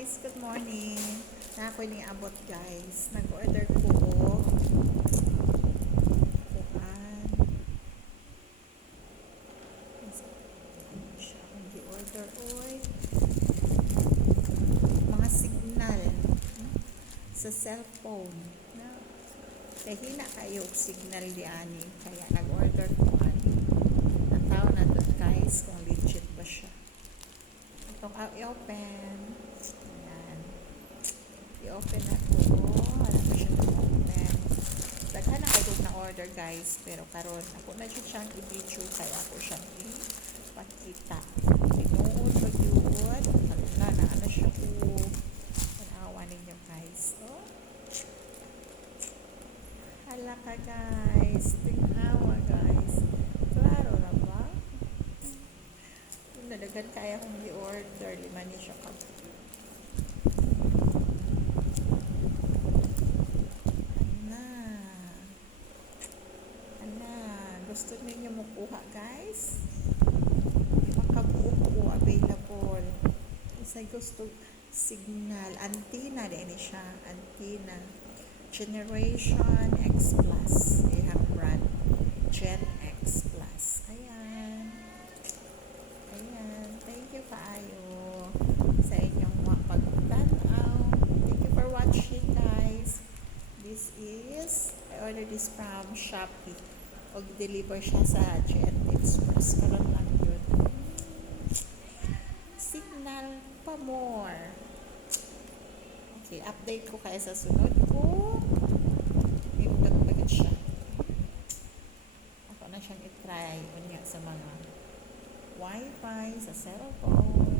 guys, good morning. Na ako ni abot guys. Nag-order ko kuan. Siya akong gi-order oy. Mga signal sa cellphone. No. Kaya hina kayo og signal diani. Kaya nag-order ko ani. Nataw na to guys kung legit ba siya. Itong i-open. I-open na ko. Wala pa siya na-open. Daghan na kayo na order guys. Pero karon ako na siya siyang i-video. Kaya ako siyang ipakita. Pinuod pag yun. Hala na ano siya po. Panawa ninyo guys. Oh. Hala ka guys. Tinghawa guys. Klaro na ba? Nadagan kaya kong i-order. Lima ni siya kag gusto ninyo makuha guys, makabuo po available. Isa'y gusto signal antenna din siya, antenna Generation X Plus, ihang brand Gen X Plus. Ayan, thank you kaayo sa inyong mapagtanaw. Thank you for watching guys. This is, I ordered this from Shopee o deliver siya sa Gen Express. Karon lang yun. Signal pa more. Okay, update ko kaya sa sunod ko. Yung nagpagod siya. Ako na siyang itry unya sa mga Wi-Fi, sa cellphone.